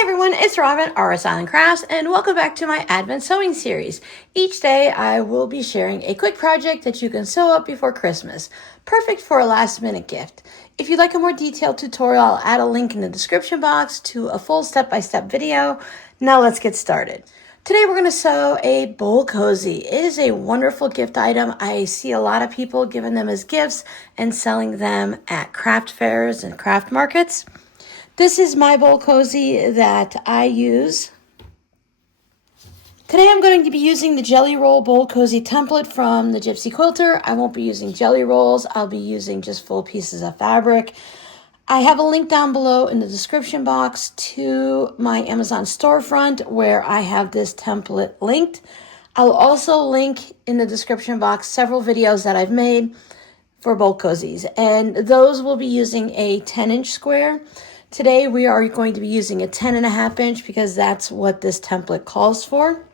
Hi everyone, it's Robin, RS Island Crafts, and welcome back to my Advent sewing series. Each day I will be sharing a quick project that you can sew up before Christmas. Perfect for a last minute gift. If you'd like a more detailed tutorial, I'll add a link in the description box to a full step-by-step video. Now let's get started. Today we're going to sew a bowl cozy. It is a wonderful gift item. I see a lot of people giving them as gifts and selling them at craft fairs and craft markets. This is my bowl cozy that I use. Today I'm going to be using the Jelly Roll Bowl Cozy template from the Gypsy Quilter. I won't be using jelly rolls. I'll be using just full pieces of fabric. I have a link down below in the description box to my Amazon storefront where I have this template linked. I'll also link in the description box several videos that I've made for bowl cozies, and those will be using a 10-inch square. Today we are going to be using a 10.5 inch because that's what this template calls for.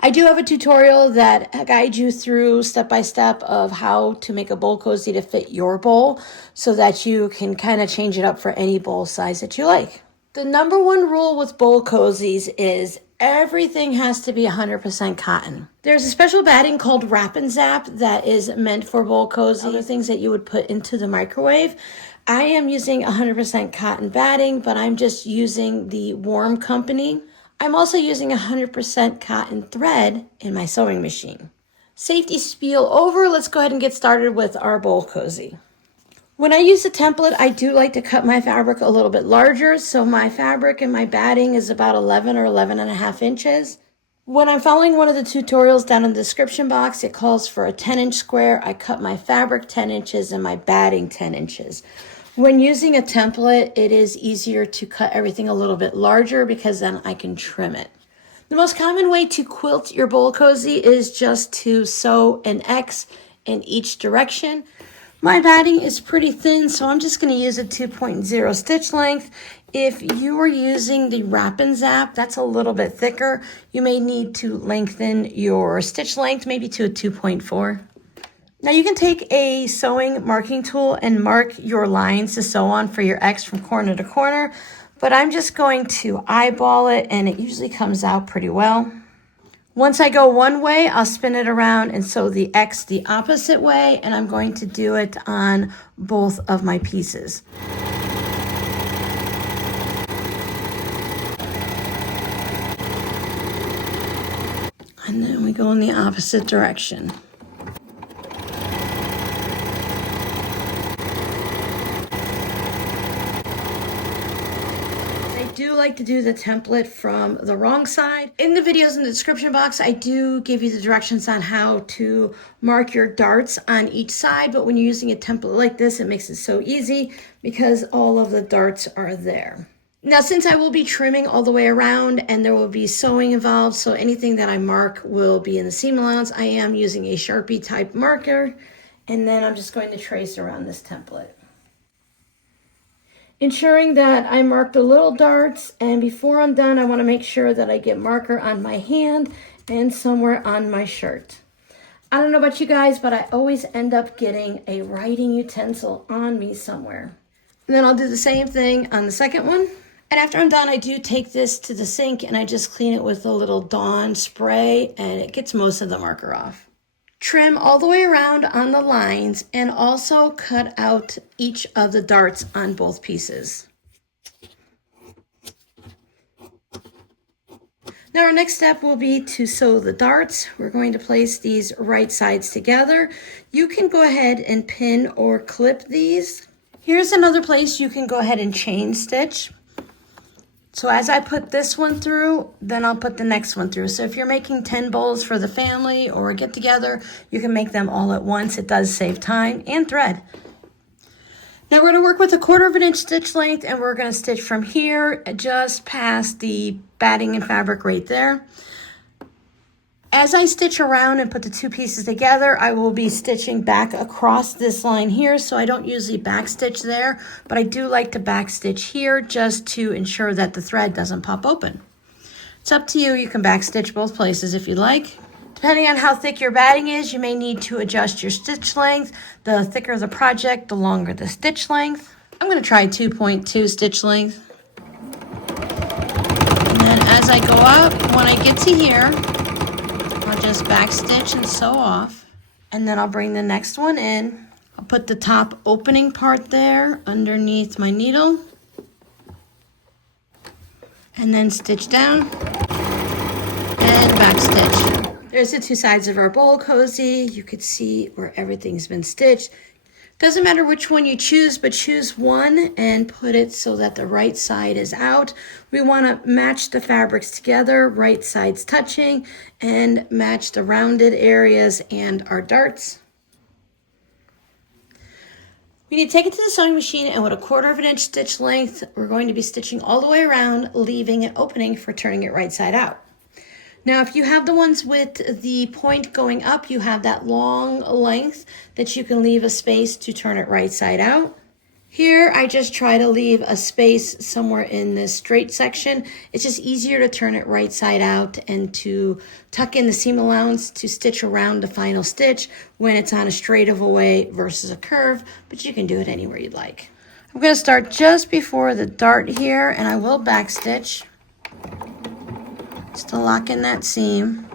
I do have a tutorial that guides you through step-by-step of how to make a bowl cozy to fit your bowl so that you can kind of change it up for any bowl size that you like. The number one rule with bowl cozies is everything has to be 100% cotton. There's a special batting called Wrap and Zap that is meant for bowl cozy, other things that you would put into the microwave. I am using 100% cotton batting, but I'm just using the Warm Company. I'm also using 100% cotton thread in my sewing machine. Safety spiel over, let's go ahead and get started with our bowl cozy. When I use the template, I do like to cut my fabric a little bit larger, so my fabric and my batting is about 11 or 11.5 inches. When I'm following one of the tutorials down in the description box, it calls for a 10-inch square. I cut my fabric 10 inches and my batting 10 inches. When using a template, it is easier to cut everything a little bit larger because then I can trim it. The most common way to quilt your bowl cozy is just to sew an X in each direction. My batting is pretty thin, so I'm just going to use a 2.0 stitch length. If you are using the Wrap and Zap, that's a little bit thicker. You may need to lengthen your stitch length, maybe to a 2.4. Now you can take a sewing marking tool and mark your lines to sew on for your X from corner to corner, but I'm just going to eyeball it and it usually comes out pretty well. Once I go one way, I'll spin it around and sew the X the opposite way, and I'm going to do it on both of my pieces. And then we go in the opposite direction. Like to do the template from the wrong side. In the videos in the description box, I do give you the directions on how to mark your darts on each side, but when you're using a template like this, it makes it so easy because all of the darts are there. Now, since I will be trimming all the way around and there will be sewing involved, so anything that I mark will be in the seam allowance, I am using a Sharpie type marker, and then I'm just going to trace around this template, ensuring that I mark the little darts, and before I'm done, I want to make sure that I get marker on my hand and somewhere on my shirt. I don't know about you guys, but I always end up getting a writing utensil on me somewhere. And then I'll do the same thing on the second one. And after I'm done, I do take this to the sink and I just clean it with a little Dawn spray, and it gets most of the marker off. Trim all the way around on the lines and also cut out each of the darts on both pieces. Now our next step will be to sew the darts. We're going to place these right sides together. You can go ahead and pin or clip these. Here's another place you can go ahead and chain stitch. So as I put this one through, then I'll put the next one through. So if you're making 10 bowls for the family or a get together, you can make them all at once. It does save time and thread. Now we're going to work with a 1/4 inch stitch length, and we're going to stitch from here just past the batting and fabric right there. As I stitch around and put the two pieces together, I will be stitching back across this line here, so I don't usually back stitch there, but I do like to back stitch here just to ensure that the thread doesn't pop open. It's up to you. You can back stitch both places if you like. Depending on how thick your batting is, you may need to adjust your stitch length. The thicker the project, the longer the stitch length. I'm going to try 2.2 stitch length. as I go up, when I get to here, I'll just backstitch and sew off. And then I'll bring the next one in. I'll put the top opening part there underneath my needle. And then stitch down and backstitch. There's the two sides of our bowl cozy. You could see where everything's been stitched. Doesn't matter which one you choose, but choose one and put it so that the right side is out. We want to match the fabrics together, right sides touching, and match the rounded areas and our darts. We need to take it to the sewing machine, and with a 1/4 inch stitch length, we're going to be stitching all the way around, leaving an opening for turning it right side out. Now, if you have the ones with the point going up, you have that long length that you can leave a space to turn it right side out. Here, I just try to leave a space somewhere in this straight section. It's just easier to turn it right side out and to tuck in the seam allowance to stitch around the final stitch when it's on a straightaway versus a curve, but you can do it anywhere you'd like. I'm going to start just before the dart here, and I will backstitch just to lock in that seam.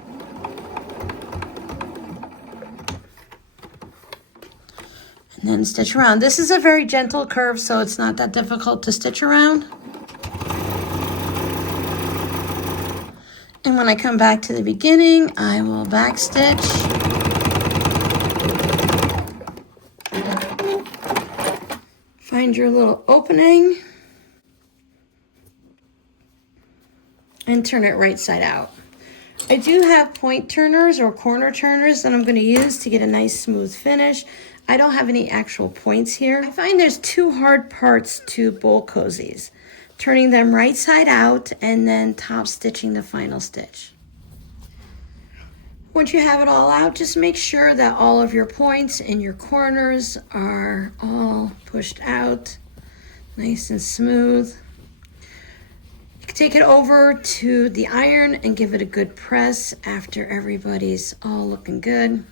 And then stitch around. This is a very gentle curve, so it's not that difficult to stitch around. And when I come back to the beginning, I will backstitch. Find your little opening and turn it right side out. I do have point turners or corner turners that I'm going to use to get a nice smooth finish. I don't have any actual points here. I find there's two hard parts to bowl cozies. Turning them right side out and then top stitching the final stitch. Once you have it all out, just make sure that all of your points and your corners are all pushed out nice and smooth. You can take it over to the iron and give it a good press after everybody's all looking good.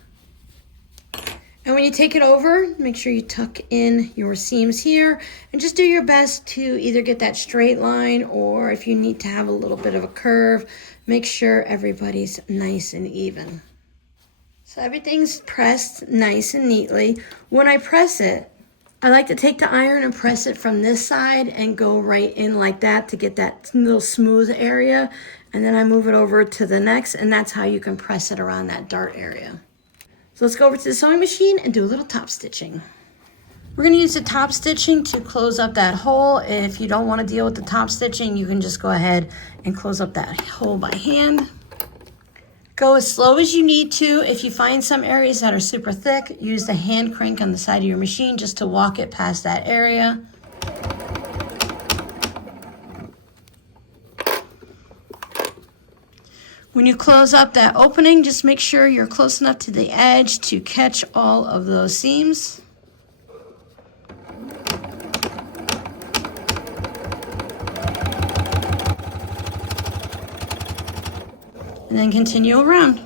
And when you take it over, make sure you tuck in your seams here and just do your best to either get that straight line, or if you need to have a little bit of a curve, make sure everybody's nice and even. So everything's pressed nice and neatly. When I press it, I like to take the iron and press it from this side and go right in like that to get that little smooth area. And then I move it over to the next, and that's how you can press it around that dart area. So let's go over to the sewing machine and do a little top stitching. We're going to use the top stitching to close up that hole. If you don't want to deal with the top stitching, you can just go ahead and close up that hole by hand. Go as slow as you need to. If you find some areas that are super thick, use the hand crank on the side of your machine just to walk it past that area. When you close up that opening, just make sure you're close enough to the edge to catch all of those seams. And then continue around.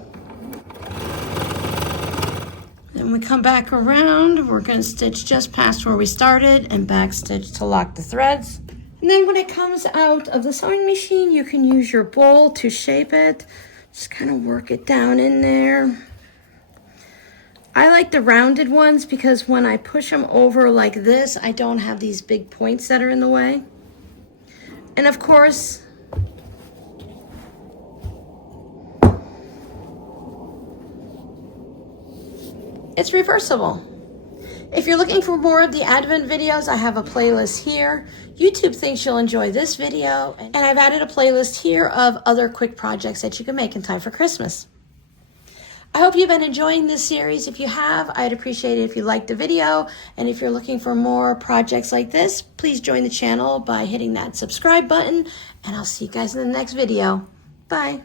Then we come back around, we're going to stitch just past where we started and back stitch to lock the threads. And then when it comes out of the sewing machine, you can use your bowl to shape it. Just kind of work it down in there. I like the rounded ones because when I push them over like this, I don't have these big points that are in the way. And of course, it's reversible. If you're looking for more of the Advent videos, I have a playlist here. YouTube thinks you'll enjoy this video, and I've added a playlist here of other quick projects that you can make in time for Christmas. I hope you've been enjoying this series. If you have, I'd appreciate it if you liked the video, and if you're looking for more projects like this, please join the channel by hitting that subscribe button, and I'll see you guys in the next video. Bye.